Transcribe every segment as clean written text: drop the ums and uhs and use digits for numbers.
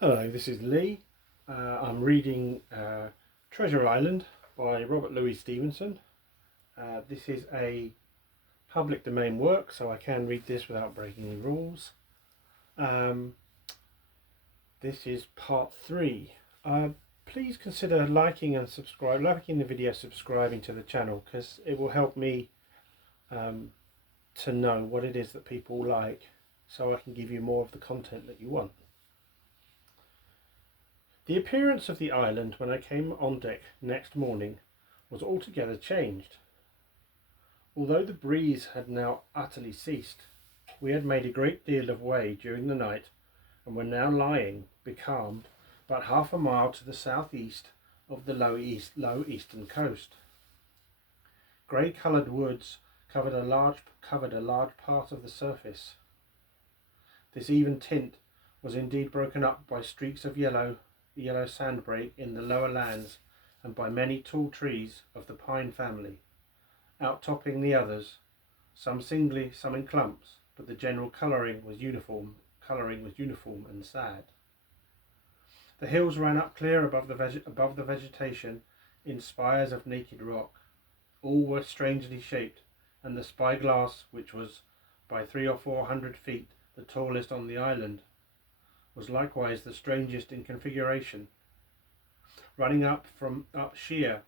Hello, this is Lee. I'm reading Treasure Island by Robert Louis Stevenson. This is a public domain work, so I can read this without breaking any rules. Um, this is part 3. Please consider liking the video, subscribing to the channel, because it will help me to know what it is that people like, so I can give you more of the content that you want. The appearance of the island when I came on deck next morning was altogether changed. Although the breeze had now utterly ceased, we had made a great deal of way during the night and were now lying, becalmed, about half a mile to the southeast of the low eastern coast. Grey-coloured woods covered a large part of the surface. This even tint was indeed broken up by streaks of yellow sandbreak in the lower lands and by many tall trees of the pine family, outtopping the others, some singly, some in clumps, but the general colouring was uniform and sad. The hills ran up clear above the vegetation in spires of naked rock. All were strangely shaped, and the spyglass, which was by 300 or 400 feet the tallest on the island, was likewise the strangest in configuration, running up sheer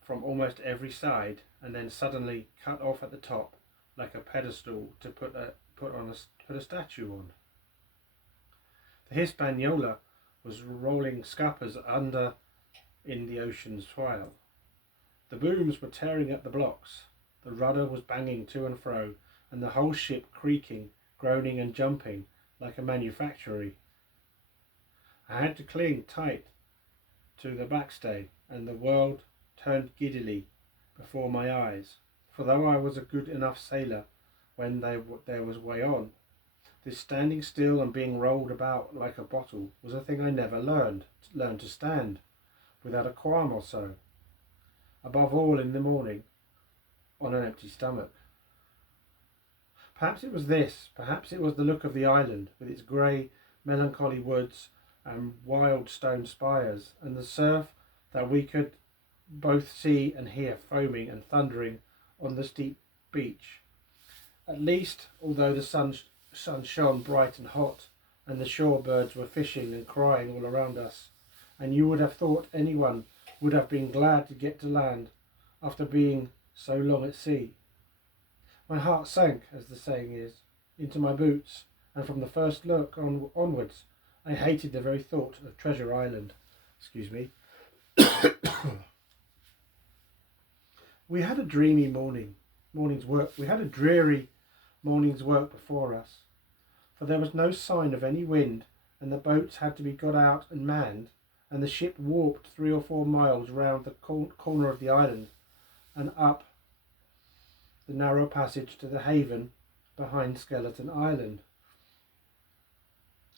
from almost every side, and then suddenly cut off at the top like a pedestal to put a statue on. The Hispaniola was rolling scuppers under in the ocean's swell. The booms were tearing at the blocks, the rudder was banging to and fro, and the whole ship creaking, groaning and jumping like a manufactory. I had to cling tight to the backstay, and the world turned giddily before my eyes, for though I was a good enough sailor when there was way on, this standing still and being rolled about like a bottle was a thing I never learned to stand without a qualm or so, above all in the morning on an empty stomach. Perhaps it was the look of the island with its grey melancholy woods and wild stone spires, and the surf that we could both see and hear foaming and thundering on the steep beach. At least, although the sun shone bright and hot, and the shore birds were fishing and crying all around us, and you would have thought anyone would have been glad to get to land after being so long at sea. My heart sank, as the saying is, into my boots, and from the first look onwards I hated the very thought of Treasure Island. Excuse me. We had a dreary morning's work before us, for there was no sign of any wind, and the boats had to be got out and manned, and the ship warped 3 or 4 miles round the corner of the island and up the narrow passage to the haven behind Skeleton Island.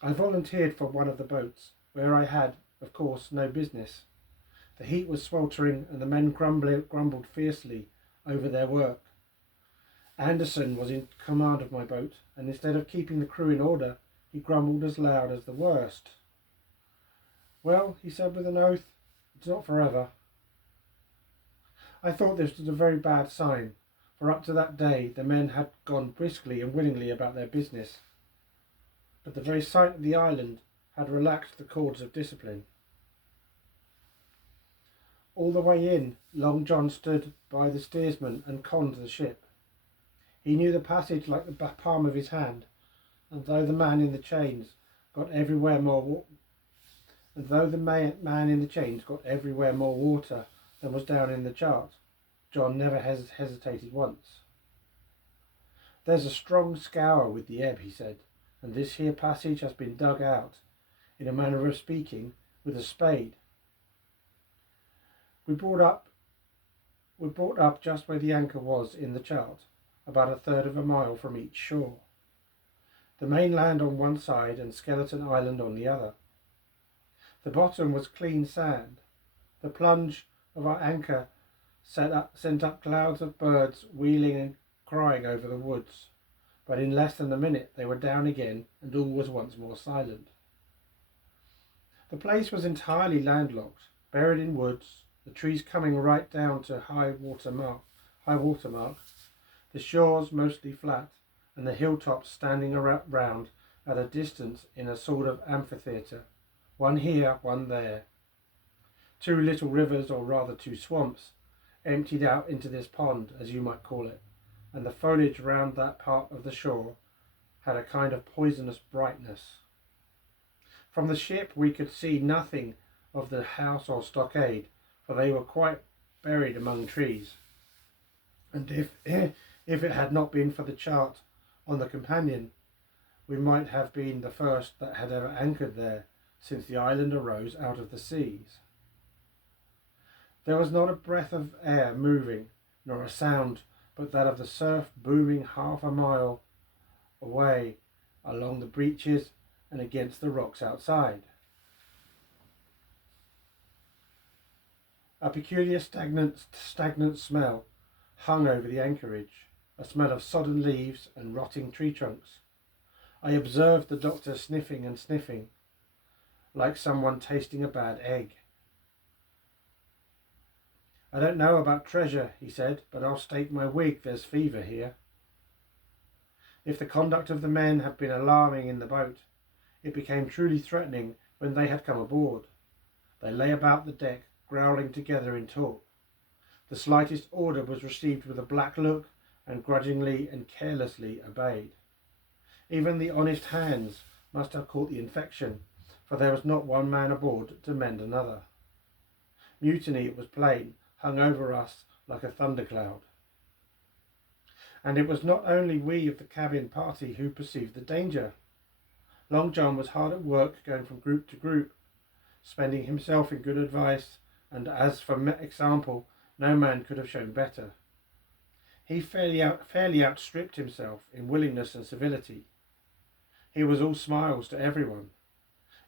I volunteered for one of the boats, where I had, of course, no business. The heat was sweltering, and the men grumbled fiercely over their work. Anderson was in command of my boat, and instead of keeping the crew in order, he grumbled as loud as the worst. "Well," he said with an oath, "it's not forever." I thought this was a very bad sign, for up to that day the men had gone briskly and willingly about their business. But the very sight of the island had relaxed the cords of discipline. All the way in, Long John stood by the steersman and conned the ship. He knew the passage like the palm of his hand, and though the man in the chains got everywhere more water than was down in the chart, John never hesitated once. "There's a strong scour with the ebb," he said, "and this here passage has been dug out, in a manner of speaking, with a spade. We brought up just where the anchor was in the chart, about 1/3 of a mile from each shore, the mainland on one side and Skeleton Island on the other. The bottom was clean sand. The plunge of our anchor sent up clouds of birds wheeling and crying over the woods, but in less than a minute they were down again, and all was once more silent. The place was entirely landlocked, buried in woods, the trees coming right down to high water mark, the shores mostly flat, and the hilltops standing round at a distance in a sort of amphitheatre, one here, one there. Two little rivers, or rather two swamps, emptied out into this pond, as you might call it, and the foliage round that part of the shore had a kind of poisonous brightness. From the ship we could see nothing of the house or stockade, for they were quite buried among trees. And if it had not been for the chart on the companion, we might have been the first that had ever anchored there since the island arose out of the seas. There was not a breath of air moving, nor a sound but that of the surf booming half a mile away along the beaches and against the rocks outside. A peculiar stagnant smell hung over the anchorage, a smell of sodden leaves and rotting tree trunks. I observed the doctor sniffing and sniffing, like someone tasting a bad egg. "I don't know about treasure," he said, "but I'll stake my wig there's fever here." If the conduct of the men had been alarming in the boat, it became truly threatening when they had come aboard. They lay about the deck, growling together in talk. The slightest order was received with a black look and grudgingly and carelessly obeyed. Even the honest hands must have caught the infection, for there was not one man aboard to mend another. Mutiny, it was plain, hung over us like a thundercloud. And it was not only we of the cabin party who perceived the danger. Long John was hard at work, going from group to group, spending himself in good advice, and as for example, no man could have shown better. He fairly outstripped himself in willingness and civility. He was all smiles to everyone.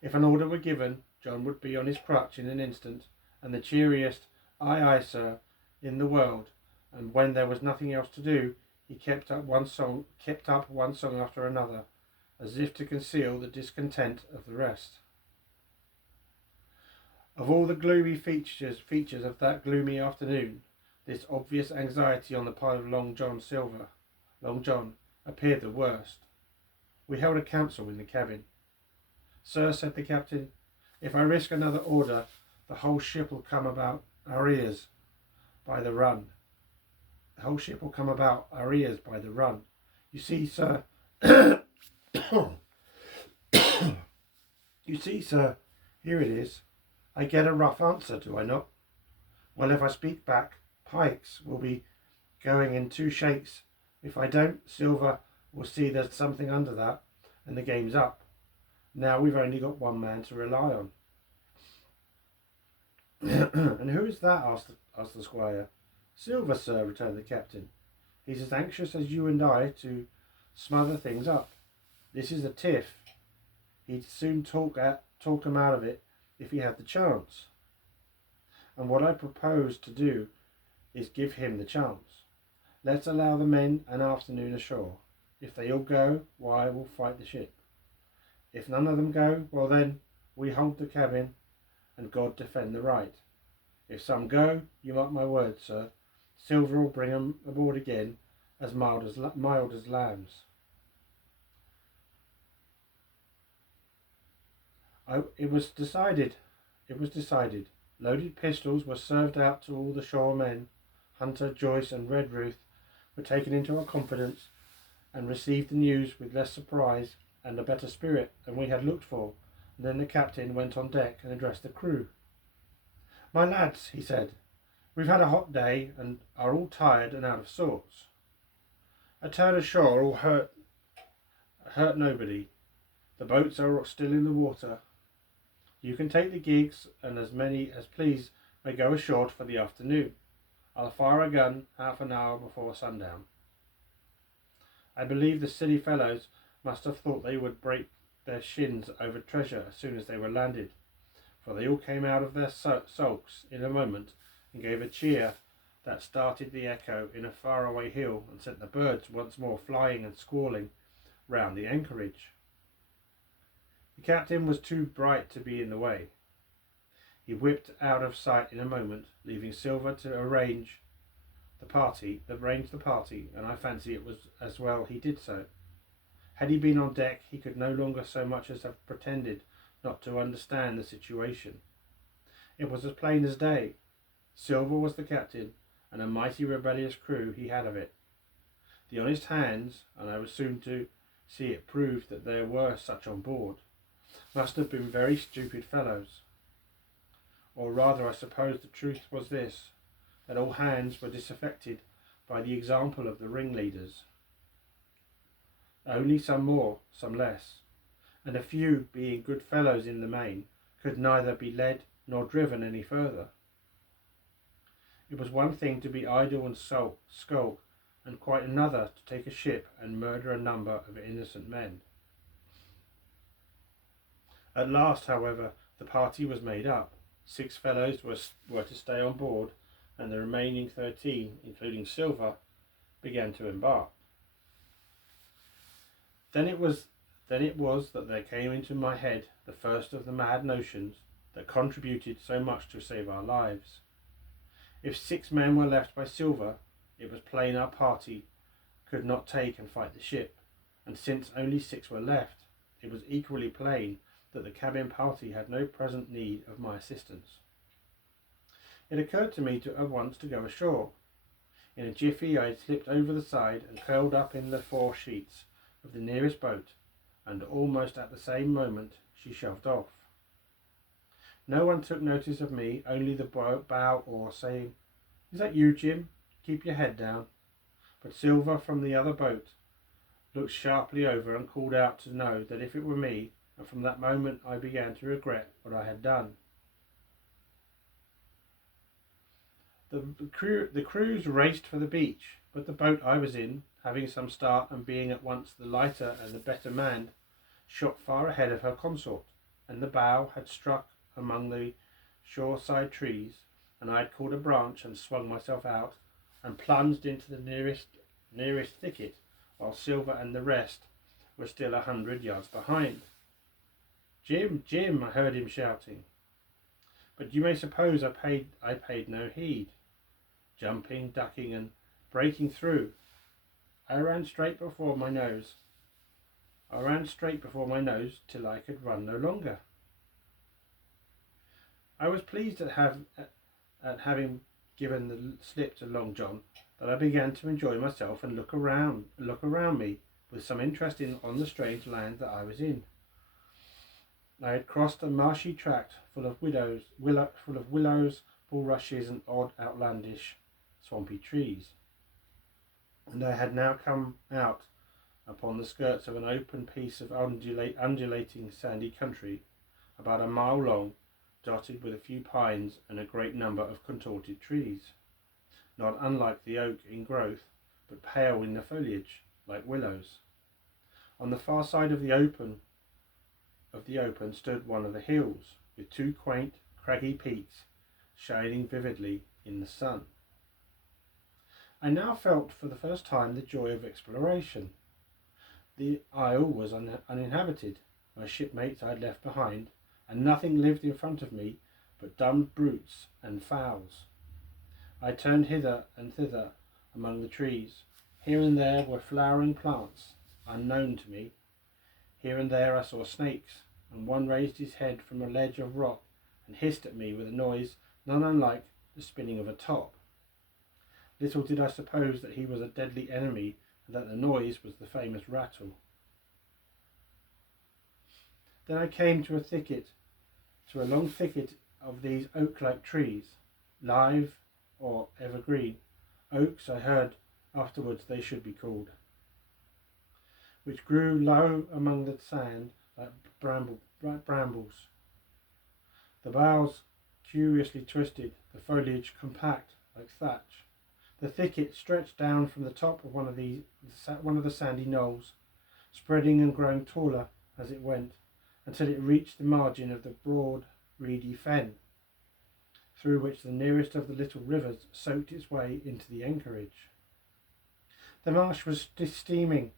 If an order were given, John would be on his crutch in an instant, and the cheeriest "Aye, aye, sir," in the world, and when there was nothing else to do, he kept up one song after another, as if to conceal the discontent of the rest. Of all the gloomy features of that gloomy afternoon, this obvious anxiety on the part of Long John appeared the worst. We held a council in the cabin. "Sir," said the captain, "if I risk another order, the whole ship will come about our ears by the run. You see, sir, here it is. I get a rough answer, do I not? Well, if I speak back, Pikes will be going in 2 shakes. If I don't, Silver will see there's something under that, and the game's up. Now we've only got one man to rely on." "And who is that?" asked the squire. "Silver, sir," returned the captain. "He's as anxious as you and I to smother things up. This is a tiff. He'd soon talk 'em out of it if he had the chance. And what I propose to do is give him the chance. Let's allow the men an afternoon ashore. If they all go, why, we'll fight the ship. If none of them go, well then, we hold the cabin, and God defend the right. If some go, you mark my words, sir, Silver will bring 'em aboard again, as mild as lambs." It was decided. Loaded pistols were served out to all the shore men. Hunter, Joyce, and Redruth were taken into our confidence, and received the news with less surprise and a better spirit than we had looked for. And then the captain went on deck and addressed the crew. "My lads," he said, "we've had a hot day and are all tired and out of sorts. A turn ashore will hurt nobody. The boats are still in the water. You can take the gigs, and as many as please may go ashore for the afternoon. I'll fire a gun half an hour before sundown." I believe the silly fellows must have thought they would break their shins over treasure as soon as they were landed, for they all came out of their sulks in a moment and gave a cheer that started the echo in a faraway hill and sent the birds once more flying and squalling round the anchorage. The captain was too bright to be in the way. He whipped out of sight in a moment, leaving Silver to arrange the party, and I fancy it was as well he did so. Had he been on deck, he could no longer so much as have pretended not to understand the situation. It was as plain as day. Silver was the captain, and a mighty rebellious crew he had of it. The honest hands, and I was soon to see it proved that there were such on board, must have been very stupid fellows. Or rather, I suppose the truth was this, that all hands were disaffected by the example of the ringleaders. Only some more, some less, and a few, being good fellows in the main, could neither be led nor driven any further. It was one thing to be idle and skulk, and quite another to take a ship and murder a number of innocent men. At last, however, the party was made up. 6 fellows were to stay on board, and the remaining 13, including Silver, began to embark. Then it was that there came into my head the first of the mad notions that contributed so much to save our lives. If 6 men were left by Silver, it was plain our party could not take and fight the ship, and since only 6 were left, it was equally plain that the cabin party had no present need of my assistance. It occurred to me at once to go ashore. In a jiffy I had slipped over the side and curled up in the fore sheets of the nearest boat, and almost at the same moment she shoved off. No one took notice of me, only the bow oar saying, "Is that you, Jim? Keep your head down." But Silver from the other boat looked sharply over and called out to know that if it were me, and from that moment I began to regret what I had done. The crews raced for the beach, but the boat I was in, having some start and being at once the lighter and the better manned, shot far ahead of her consort, and the bow had struck among the shoreside trees, and I had caught a branch and swung myself out and plunged into the nearest thicket, while Silver and the rest were still 100 yards behind. "Jim, Jim," I heard him shouting, but you may suppose I paid no heed. Jumping, ducking, and breaking through, I ran straight before my nose till I could run no longer. I was pleased at having given the slip to Long John, that I began to enjoy myself and look around me with some interest on the strange land that I was in. I had crossed a marshy tract full of willows, bulrushes, and odd outlandish swampy trees, and I had now come out upon the skirts of an open piece of undulating sandy country, about a mile long, dotted with a few pines and a great number of contorted trees, not unlike the oak in growth, but pale in the foliage, like willows. On the far side of the open stood one of the hills, with 2 quaint, craggy peaks shining vividly in the sun. I now felt for the first time the joy of exploration. The isle was uninhabited. My shipmates I had left behind, and nothing lived in front of me but dumb brutes and fowls. I turned hither and thither among the trees. Here and there were flowering plants, unknown to me. Here and there I saw snakes, and one raised his head from a ledge of rock and hissed at me with a noise not unlike the spinning of a top. Little did I suppose that he was a deadly enemy, and that the noise was the famous rattle. Then I came to a long thicket of these oak-like trees, live or evergreen. Oaks, I heard afterwards they should be called, which grew low among the sand like brambles. The boughs curiously twisted, the foliage compact like thatch. The thicket stretched down from the top of one of the sandy knolls, spreading and growing taller as it went, until it reached the margin of the broad, reedy fen, through which the nearest of the little rivers soaked its way into the anchorage. The marsh was steaming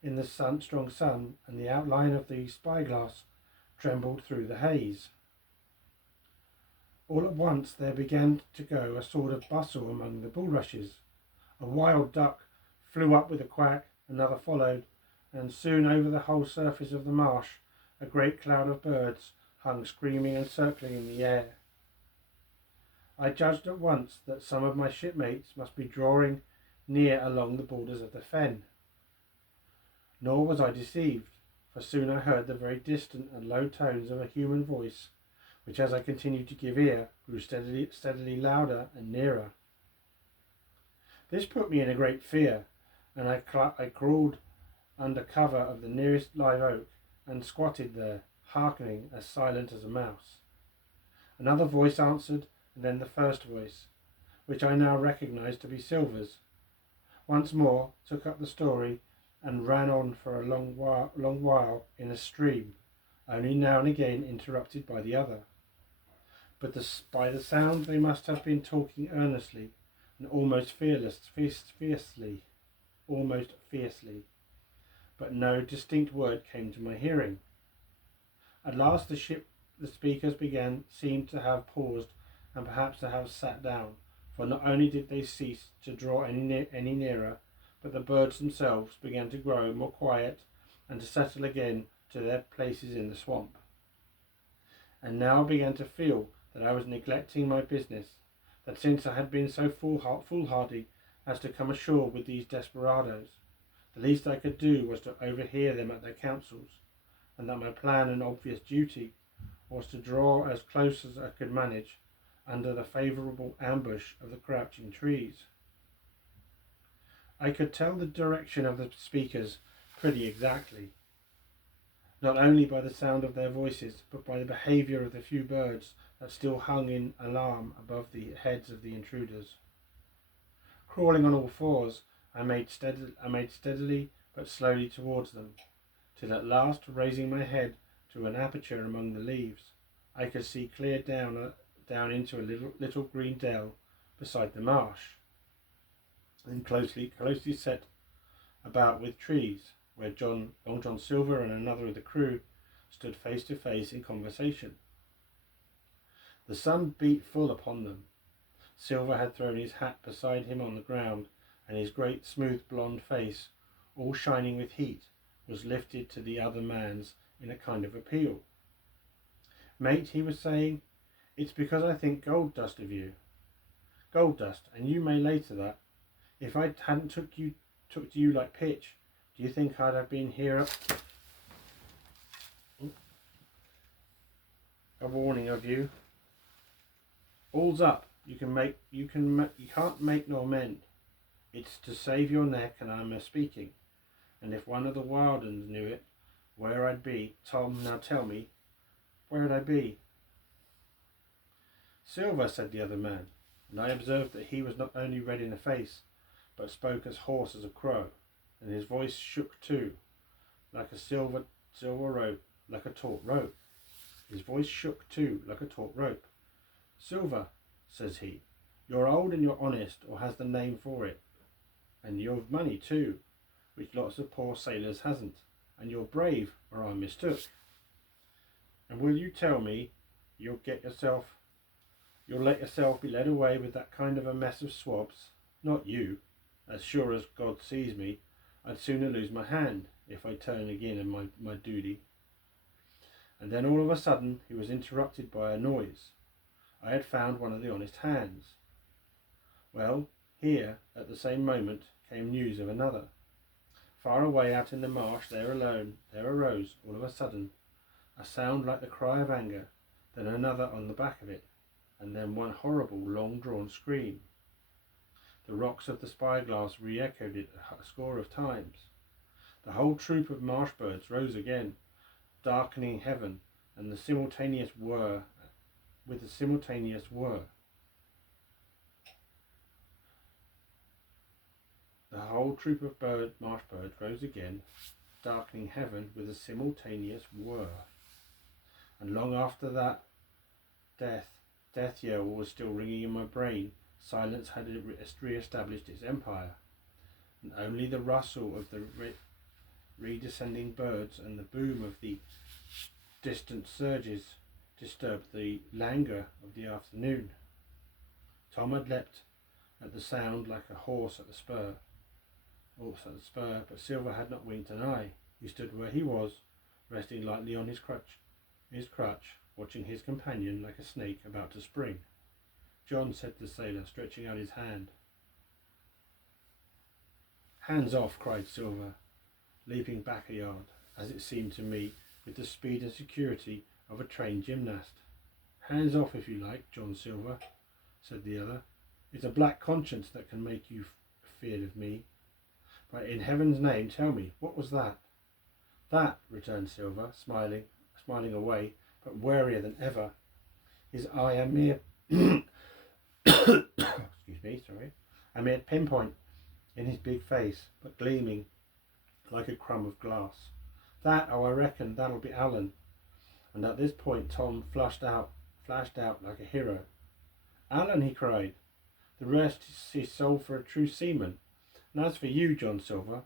in the strong sun, and the outline of the spyglass trembled through the haze. All at once there began to go a sort of bustle among the bulrushes. A wild duck flew up with a quack, another followed, and soon over the whole surface of the marsh a great cloud of birds hung screaming and circling in the air. I judged at once that some of my shipmates must be drawing near along the borders of the fen. Nor was I deceived, for soon I heard the very distant and low tones of a human voice, which as I continued to give ear grew steadily louder and nearer. This put me in a great fear, and I crawled under cover of the nearest live oak and squatted there, hearkening, as silent as a mouse. Another voice answered, and then the first voice, which I now recognised to be Silver's, once more took up the story and ran on for a long while in a stream, only now and again interrupted by the other. But by the sound they must have been talking earnestly and almost fiercely, but no distinct word came to my hearing. At last the speakers seemed to have paused and perhaps to have sat down, for not only did they cease to draw any nearer, but the birds themselves began to grow more quiet and to settle again to their places in the swamp. And now I began to feel that I was neglecting my business, that since I had been so foolhardy as to come ashore with these desperadoes, the least I could do was to overhear them at their councils, and that my plan and obvious duty was to draw as close as I could manage under the favourable ambush of the crouching trees. I could tell the direction of the speakers pretty exactly, not only by the sound of their voices, but by the behaviour of the few birds that still hung in alarm above the heads of the intruders. Crawling on all fours, I made steadily but slowly towards them, till at last, raising my head to an aperture among the leaves, I could see clear down into a little green dell beside the marsh, and closely set about with trees, where Long John Silver and another of the crew stood face to face in conversation. The sun beat full upon them. Silver had thrown his hat beside him on the ground, and his great smooth blonde face, all shining with heat, was lifted to the other man's in a kind of appeal. "Mate," he was saying, "it's because I think gold dust of you. Gold dust, and you may lay to that. If I hadn't took to you like pitch, do you think I'd have been here up? A warning of you. All's up. You can't make nor mend. It's to save your neck, and I'm a-speaking. And if one of the wild uns knew it, where I'd be. Tom, now tell me, where'd I be?" "Silver," said the other man, and I observed that he was not only red in the face, but spoke as hoarse as a crow, and his voice shook too, like a silver rope, like a taut rope. His voice shook too, like a taut rope. "Silver," says he, "you're old and you're honest, or has the name for it, and you've money too, which lots of poor sailors hasn't, and you're brave, or I'm mistook. And will you tell me you'll let yourself be led away with that kind of a mess of swabs? Not you. As sure as God sees me, I'd sooner lose my hand if I turn again in my duty." And then all of a sudden he was interrupted by a noise. I had found one of the honest hands. Well, here at the same moment came news of another. Far away out in the marsh there arose all of a sudden a sound like the cry of anger, then another on the back of it, and then one horrible long-drawn scream. The rocks of the spyglass re-echoed it a score of times. The whole troop of marsh birds rose again, darkening heaven, and the simultaneous whir. The whole troop of marsh birds rose again, darkening heaven with a simultaneous whir. And long after that death yell was still ringing in my brain, silence had re-established its empire, and only the rustle of the redescending birds and the boom of the distant surges disturbed the languor of the afternoon. Tom had leapt at the sound like a horse at the spur, but Silver had not winked an eye. He stood where he was, resting lightly on his crutch, watching his companion like a snake about to spring. "John," said the sailor, stretching out his hand. "Hands off!" cried Silver, leaping back a yard, as it seemed to me, with the speed and security of a trained gymnast. "Hands off, if you like, John Silver," said the other. "It's a black conscience that can make you feared of me. But in heaven's name, tell me, what was that?" "That," returned Silver, smiling away, but warier than ever, his eye a mere a mere pinpoint in his big face, but gleaming like a crumb of glass. "That, oh, I reckon that'll be Alan." And at this point Tom flashed out like a hero. "Alan," he cried, "the rest is sold for a true seaman. And as for you, John Silver,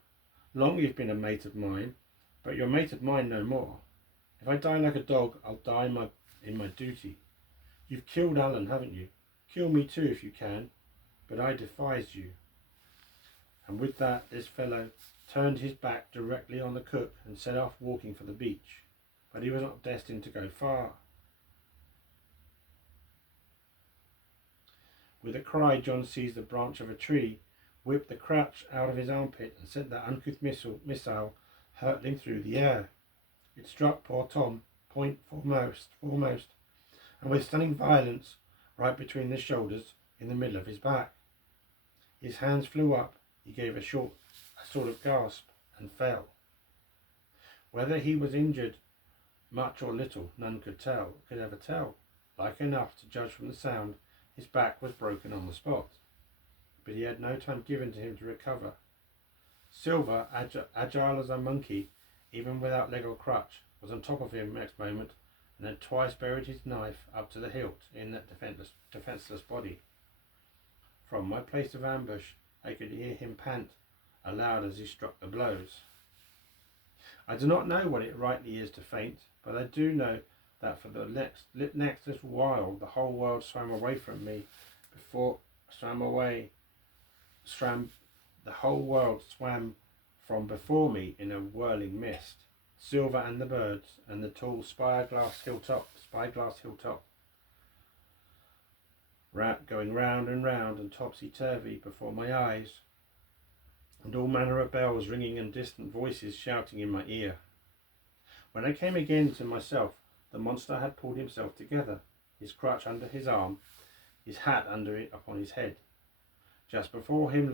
long you've been a mate of mine, but you're mate of mine no more. If I die like a dog, I'll die in my duty. You've killed Alan, haven't you? Kill me too if you can, but I defies you." And with that, this fellow turned his back directly on the cook and set off walking for the beach. But he was not destined to go far. With a cry, John seized the branch of a tree, whipped the crutch out of his armpit, and sent that uncouth missile hurtling through the air. It struck poor Tom, point foremost, and with stunning violence, right between the shoulders, in the middle of his back. His hands flew up. He gave a sort of gasp and fell. Whether he was injured much or little, none could ever tell. Like enough, to judge from the sound, his back was broken on the spot. But he had no time given to him to recover. Silver, agile as a monkey, even without leg or crutch, was on top of him next moment, and had twice buried his knife up to the hilt in that defenceless body. From my place of ambush, I could hear him pant aloud as he struck the blows. I do not know what it rightly is to faint, but I do know that for the next little while the whole world swam away from me. The whole world swam from before me in a whirling mist. Silver and the birds and the tall spyglass hilltop, going round and topsy-turvy before my eyes, and all manner of bells ringing and distant voices shouting in my ear. When I came again to myself, the monster had pulled himself together, his crutch under his arm, his hat under it upon his head. Just before him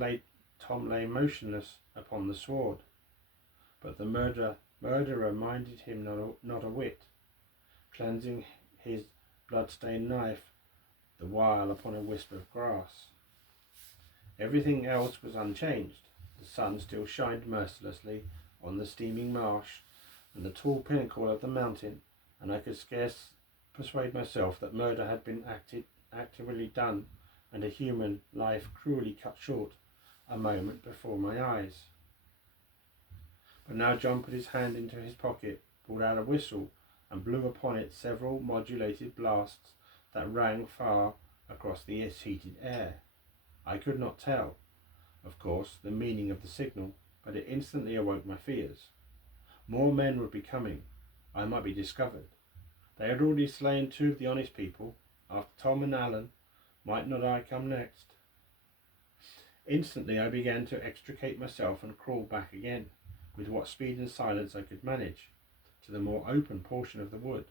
Tom lay motionless upon the sward, but the murderer minded him not a whit, cleansing his blood-stained knife the while upon a wisp of grass. Everything else was unchanged. The sun still shined mercilessly on the steaming marsh and the tall pinnacle of the mountain, and I could scarce persuade myself that murder had been actively done and a human life cruelly cut short a moment before my eyes. But now John put his hand into his pocket, pulled out a whistle, and blew upon it several modulated blasts that rang far across the heated air. I could not tell, of course, the meaning of the signal, but it instantly awoke my fears. More men would be coming. I might be discovered. They had already slain two of the honest people. After Tom and Alan, might not I come next? Instantly I began to extricate myself and crawl back again, with what speed and silence I could manage, to the more open portion of the wood.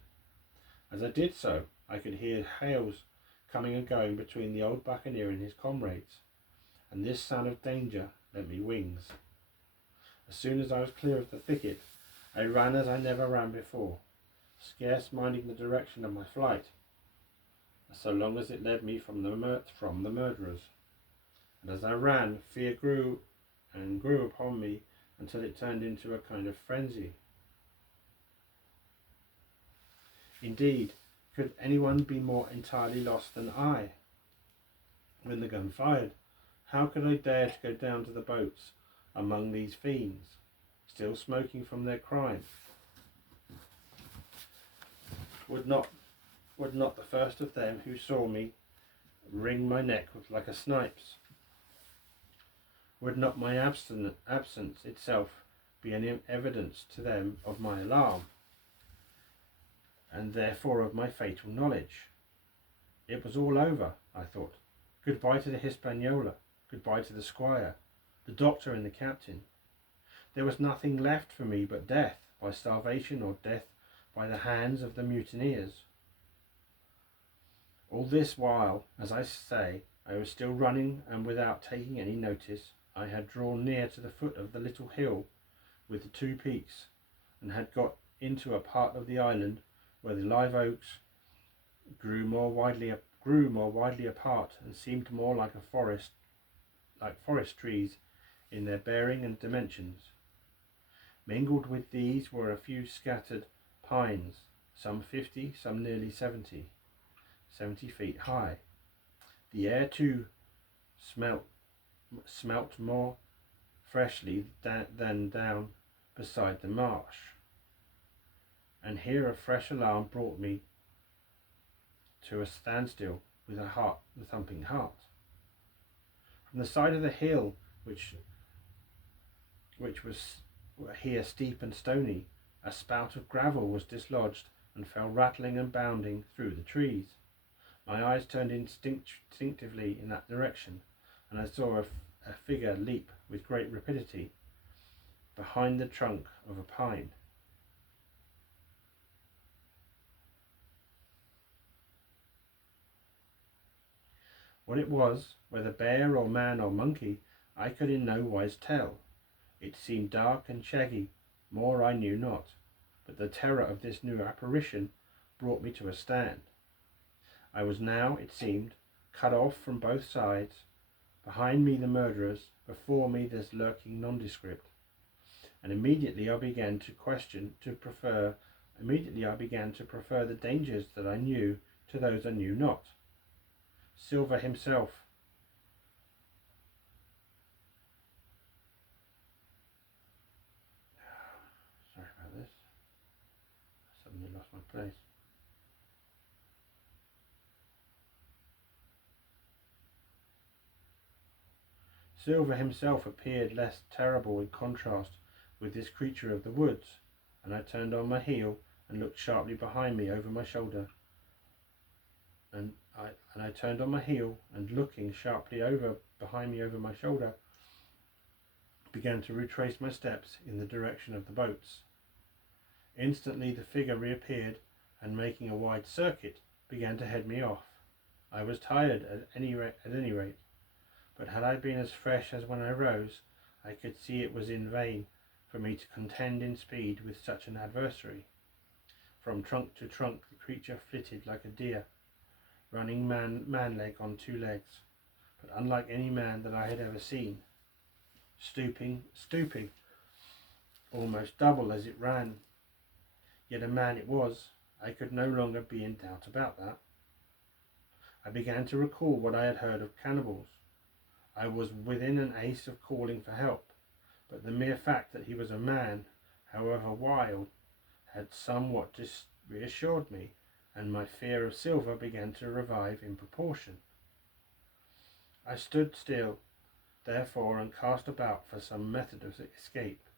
As I did so, I could hear hails coming and going between the old buccaneer and his comrades, and this sound of danger lent me wings. As soon as I was clear of the thicket, I ran as I never ran before, scarce minding the direction of my flight, so long as it led me from the murderers. And as I ran, fear grew and grew upon me until it turned into a kind of frenzy. Indeed, could anyone be more entirely lost than I? When the gun fired, how could I dare to go down to the boats among these fiends, still smoking from their crime? Would not the first of them who saw me wring my neck like a snipe's? Would not my absence itself be an evidence to them of my alarm, and therefore of my fatal knowledge? It was all over, I thought. Goodbye to the Hispaniola, goodbye to the squire, the doctor and the captain. There was nothing left for me but death by starvation or death by the hands of the mutineers. All this while, as I say, I was still running, and without taking any notice, I had drawn near to the foot of the little hill with the two peaks, and had got into a part of the island where the live oaks grew more widely apart and seemed more like forest trees in their bearing and dimensions. Mingled with these were a few scattered pines, some 50, some nearly 70 feet high. The air too smelt more freshly than down beside the marsh. And here a fresh alarm brought me to a standstill with a thumping heart. From the side of the hill, which was here steep and stony, a spout of gravel was dislodged and fell rattling and bounding through the trees. My eyes turned instinctively in that direction, and I saw a figure leap with great rapidity behind the trunk of a pine. What it was, whether bear or man or monkey, I could in no wise tell. It seemed dark and shaggy, more I knew not, but the terror of this new apparition brought me to a stand. I was now, it seemed, cut off from both sides, behind me the murderers, before me this lurking nondescript, and immediately I began to prefer the dangers that I knew to those I knew not. Silver himself sorry about this, I suddenly lost my place. Silver himself appeared less terrible in contrast with this creature of the woods, and I turned on my heel and looked sharply behind me over my shoulder. And I turned on my heel and, looking sharply behind me over my shoulder, began to retrace my steps in the direction of the boats. Instantly the figure reappeared, and making a wide circuit, began to head me off. I was tired at any rate, but had I been as fresh as when I rose, I could see it was in vain for me to contend in speed with such an adversary. From trunk to trunk the creature flitted like a deer, running man-leg on two legs, but unlike any man that I had ever seen. Stooping, almost double as it ran. Yet a man it was. I could no longer be in doubt about that. I began to recall what I had heard of cannibals. I was within an ace of calling for help, but the mere fact that he was a man, however wild, had somewhat reassured me, and my fear of Silver began to revive in proportion. I stood still, therefore, and cast about for some method of escape,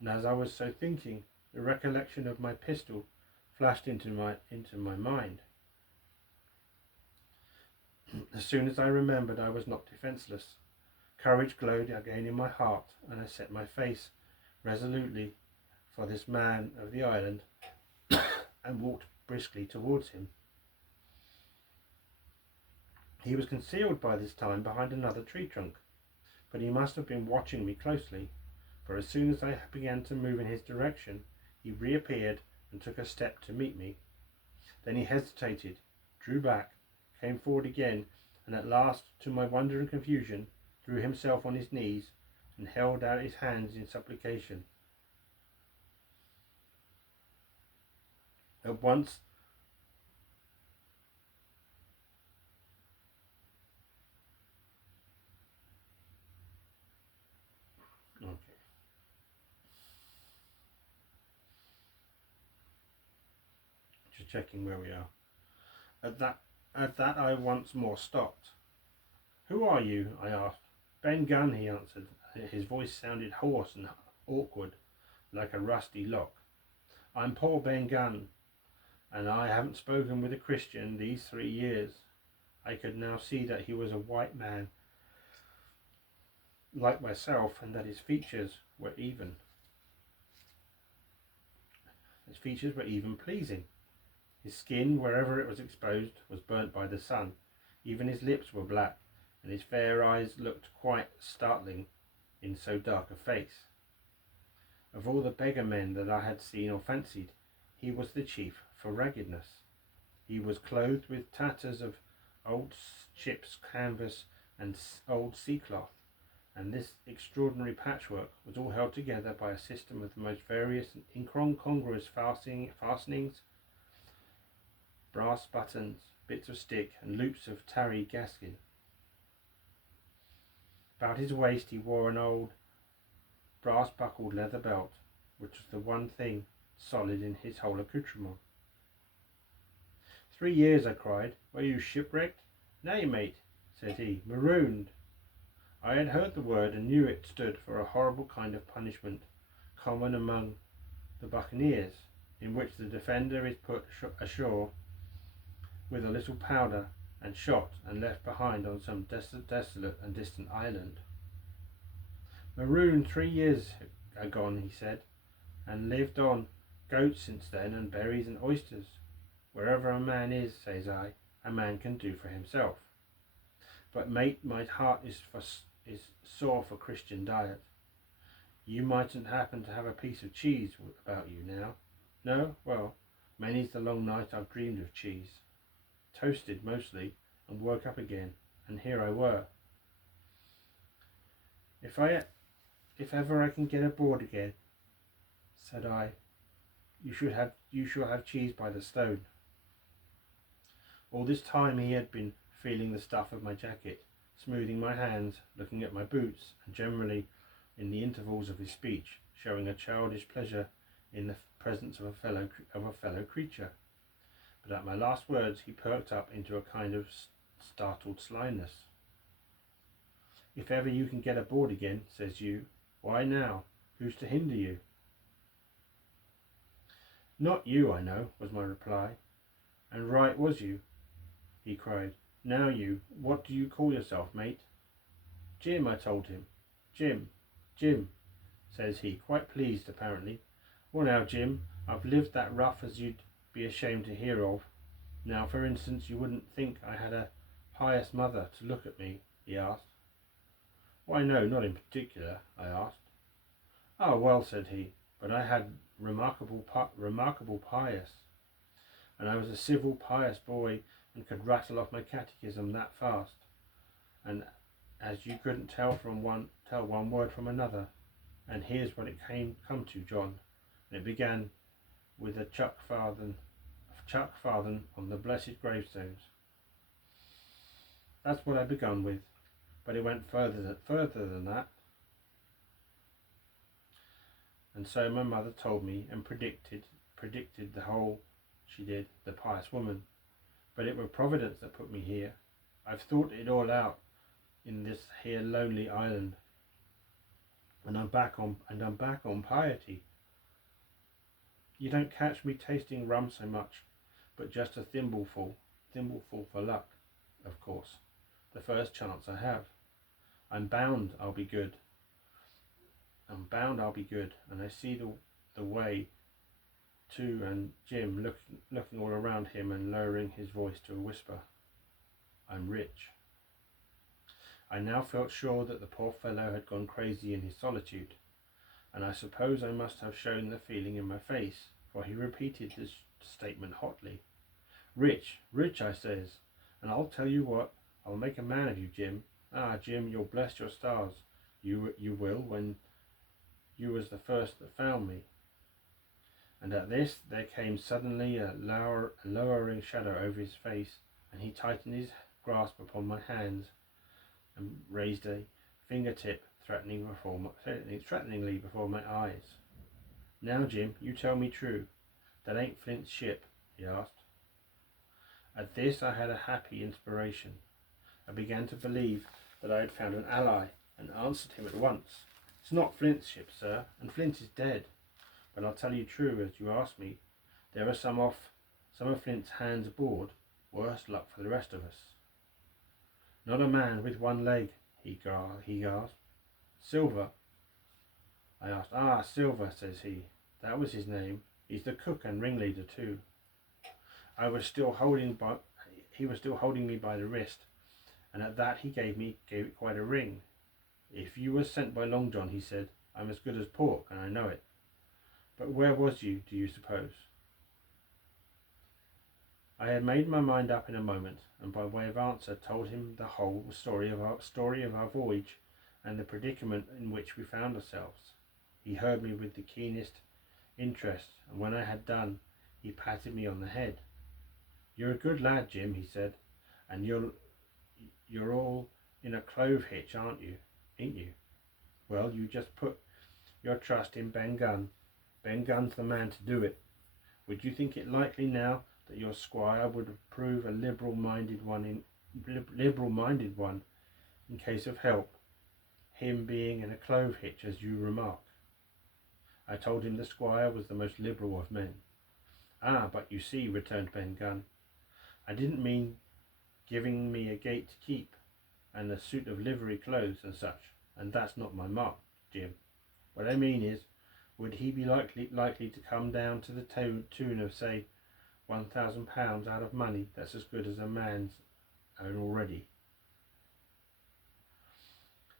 and as I was so thinking, the recollection of my pistol flashed into my mind. As soon as I remembered I was not defenceless, courage glowed again in my heart, and I set my face resolutely for this man of the island and walked briskly towards him. He was concealed by this time behind another tree trunk, but he must have been watching me closely, for as soon as I began to move in his direction, he reappeared and took a step to meet me. Then he hesitated, drew back, came forward again, and at last, to my wonder and confusion, threw himself on his knees and held out his hands in supplication. At once Just checking where we are. At that I once more stopped. Who are you? I asked. Ben Gunn, he answered. His voice sounded hoarse and awkward, like a rusty lock. I'm poor Ben Gunn, and I haven't spoken with a Christian these 3 years. I could now see that he was a white man, like myself, and that his features were even. His features were even pleasing. His skin, wherever it was exposed, was burnt by the sun. Even his lips were black, and his fair eyes looked quite startling in so dark a face. Of all the beggar men that I had seen or fancied, he was the chief for raggedness. He was clothed with tatters of old ship's canvas and old sea cloth, and this extraordinary patchwork was all held together by a system of the most various and incongruous fastenings, brass buttons, bits of stick, and loops of tarry gasket. About his waist he wore an old brass-buckled leather belt, which was the one thing solid in his whole accoutrement. 3 years, I cried. Were you shipwrecked? Nay, mate, said he, marooned. I had heard the word and knew it stood for a horrible kind of punishment common among the buccaneers, in which the defender is put ashore with a little powder and shot and left behind on some desolate and distant island. Marooned 3 years agone, he said, and lived on goats since then, and berries and oysters. Wherever a man is, says I, a man can do for himself. But mate, my heart is sore for Christian diet. You mightn't happen to have a piece of cheese about you now? No? Well, many's the long night I've dreamed of cheese. Toasted mostly, and woke up again, and here I were. If ever I can get aboard again, said I, you shall have cheese by the stone. All this time he had been feeling the stuff of my jacket, smoothing my hands, looking at my boots, and generally, in the intervals of his speech, showing a childish pleasure in the presence of a fellow creature. But at my last words he perked up into a kind of startled slyness. If ever you can get aboard again, says you, why now, who's to hinder you? Not you, I know, was my reply. And right was you, he cried. Now you, what do you call yourself, mate? Jim, I told him. Jim, says he, quite pleased apparently. Well now, Jim, I've lived that rough as you'd be ashamed to hear of. Now, for instance, you wouldn't think I had a pious mother to look at me, he asked. Why, no, not in particular, I asked. Oh, well, said he, but I had remarkable pious, and I was a civil, pious boy, and could rattle off my catechism that fast, and as you couldn't tell one word from another. And here's what it come to, John. And it began with a chuck farthing on the blessed gravestones. That's what I begun with, but it went further than that. And so my mother told me and predicted the whole, she did, the pious woman. But it were Providence that put me here. I've thought it all out in this here lonely island, and I'm back on piety. You don't catch me tasting rum so much, but just a thimbleful for luck, of course, the first chance I have. I'm bound I'll be good, and I see the way too. And Jim, looking all around him and lowering his voice to a whisper, I'm rich. I now felt sure that the poor fellow had gone crazy in his solitude, and I suppose I must have shown the feeling in my face, for he repeated this statement hotly. Rich, I says, and I'll tell you what, I'll make a man of you, Jim. Ah, Jim, you'll bless your stars. You will, when you was the first that found me. And at this there came suddenly a lowering shadow over his face, and he tightened his grasp upon my hands and raised a fingertip threateningly before my eyes. Now, Jim, you tell me true. That ain't Flint's ship, he asked. At this I had a happy inspiration. I began to believe that I had found an ally, and answered him at once. It's not Flint's ship, sir, and Flint is dead. But I'll tell you true, as you asked me, there are some of Flint's hands aboard. Worse luck for the rest of us. Not a man with one leg, he gasped. Silver? I asked. Ah, Silver, says he. That was his name. He's the cook and ringleader too. He was still holding me by the wrist, and at that he gave it quite a ring. If you were sent by Long John, he said, I'm as good as pork, and I know it. But where was you, do you suppose? I had made my mind up in a moment, and by way of answer told him the whole story of our voyage and the predicament in which we found ourselves. He heard me with the keenest interest, and when I had done, he patted me on the head. You're a good lad, Jim, he said, and you're all in a clove hitch, ain't you? Well, you just put your trust in Ben Gunn. Ben Gunn's the man to do it. Would you think it likely now that your squire would prove a liberal-minded one in case of help, him being in a clove hitch, as you remark? I told him the squire was the most liberal of men. Ah, but you see, returned Ben Gunn, I didn't mean giving me a gate to keep, and a suit of livery clothes and such, and that's not my mark, Jim. What I mean is, would he be likely to come down to the tune of, say, £1,000 out of money that's as good as a man's own already?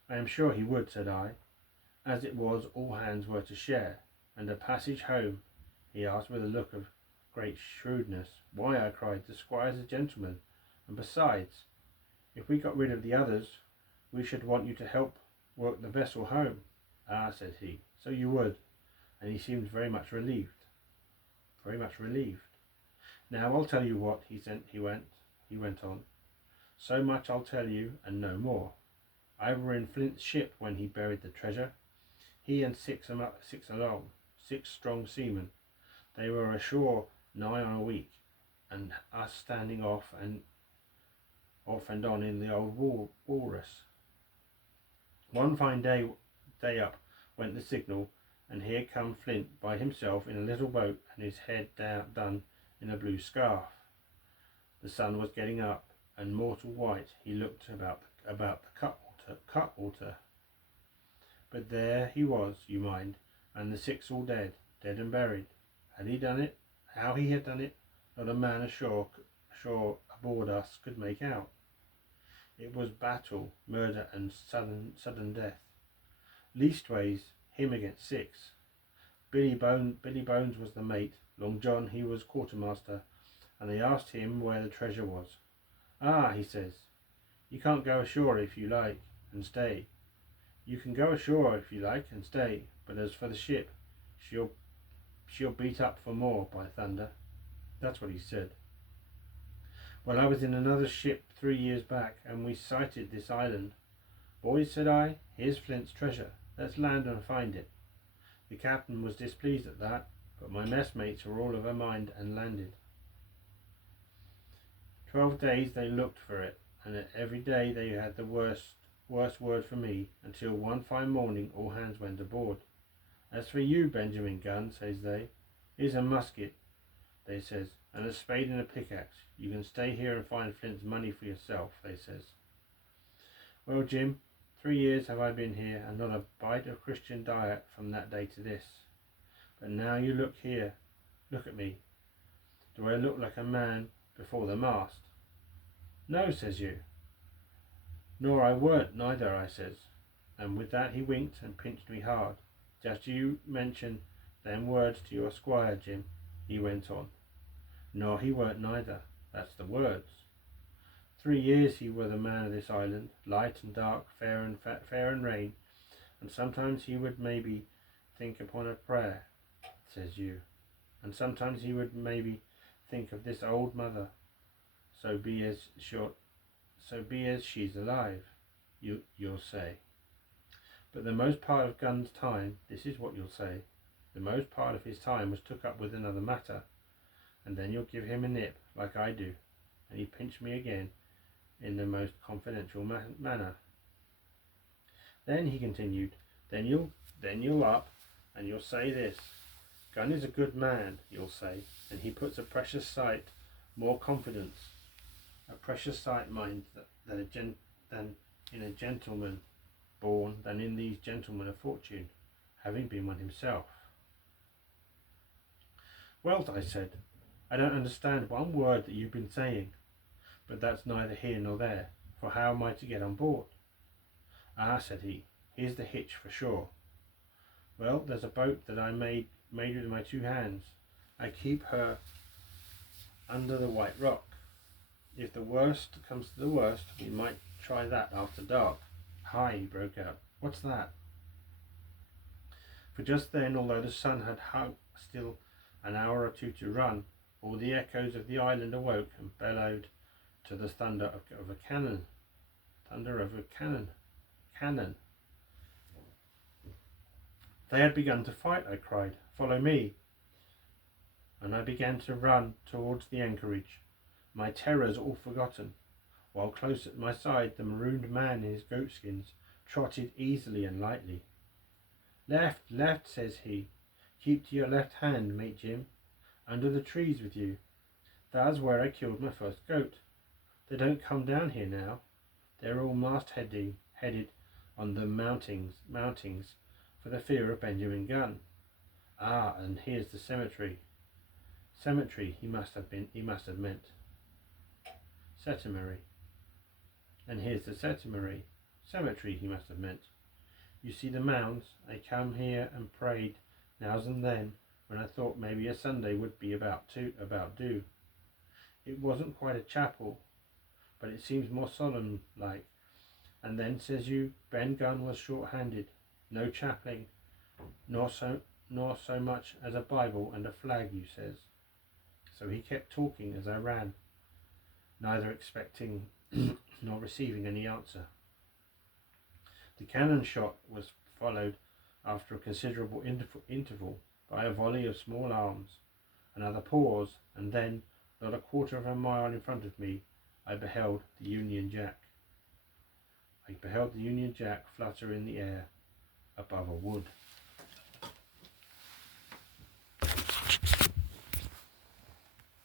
I am sure he would, said I. As it was, all hands were to share, and a passage home, he asked with a look of great shrewdness. Why, I cried, the squire's a gentleman, and besides, if we got rid of the others, we should want you to help work the vessel home. Ah, said he, so you would, and he seemed very much relieved. Now I'll tell you what, he went on. So much I'll tell you, and no more. I were in Flint's ship when he buried the treasure. He and six strong seamen. They were ashore nigh on a week, and us standing off and on in the old walrus. One fine day up went the signal, and here come Flint by himself in a little boat, and his head done in a blue scarf. The sun was getting up, and mortal white he looked about the cutwater. But there he was, you mind, and the six all dead and buried. Had he done it? How he had done it, not a man ashore aboard us could make out. It was battle, murder, and sudden death. Leastways, him against six. Billy Bones was the mate. Long John, he was quartermaster, and they asked him where the treasure was. Ah, he says, you can't go ashore if you like and stay. You can go ashore if you like and stay, but as for the ship, she'll beat up for more, by thunder. That's what he said. Well, I was in another ship 3 years back, and we sighted this island. Boys, said I, here's Flint's treasure. Let's land and find it. The captain was displeased at that, but my messmates were all of a mind and landed. 12 days they looked for it, and every day they had the worst word for me, until one fine morning all hands went aboard. As for you, Benjamin Gunn, says they, here's a musket, they says, and a spade and a pickaxe. You can stay here and find Flint's money for yourself, they says. Well, Jim, 3 years have I been here, and not a bite of Christian diet from that day to this. But now you look here, look at me. Do I look like a man before the mast? No, says you. Nor I weren't neither, I says. And with that he winked and pinched me hard. Just you mention them words to your squire, Jim, he went on. Nor he weren't neither, that's the words. 3 years he were the man of this island, light and dark, fair and rain, and sometimes he would maybe think upon a prayer, says you, and sometimes he would maybe think of this old mother, so be as she's alive, you'll say. But the most part of Gunn's time, this is what you'll say, the most part of his time was took up with another matter, and then you'll give him a nip like I do. And he pinched me again in the most confidential manner. Then he continued, then you'll up and you'll say this. Gunn is a good man, you'll say, and he puts a precious sight more confidence, a precious sight, mind, than in a gentleman born, than in these gentlemen of fortune, having been one himself. Well, I said, I don't understand one word that you've been saying, but that's neither here nor there, for how am I to get on board? Ah, said he, here's the hitch for sure. Well, there's a boat that I made with my 2 hands. I keep her under the White Rock. If the worst comes to the worst, we might try that after dark. Hi, he broke out. What's that? For just then, although the sun had hung still an hour or 2 to run, all the echoes of the island awoke and bellowed to the thunder of a cannon. Thunder of a cannon. Cannon. They had begun to fight, I cried. Follow me. And I began to run towards the anchorage, my terrors all forgotten, while close at my side the marooned man in his goatskins trotted easily and lightly. Left, left, says he. Keep to your left hand, mate Jim. Under the trees with you. That's where I killed my first goat. They don't come down here now. They're all headed on the mountings, for the fear of Benjamin Gunn. Ah, and here's the cemetery. Cemetery, he must have meant. Settlemary. And here's the settlemary. Cemetery, he must have meant. You see the mounds? I come here and prayed nows and then, when I thought maybe a Sunday would be about due. It wasn't quite a chapel, but it seems more solemn like. And then, says you, Ben Gunn was short-handed, no chaplain, nor so much as a Bible and a flag, you says. So he kept talking as I ran, neither expecting nor receiving any answer. The cannon shot was followed, after a considerable interval, by a volley of small arms, another pause, and then, not a quarter of a mile in front of me, I beheld the Union Jack. flutter in the air above a wood.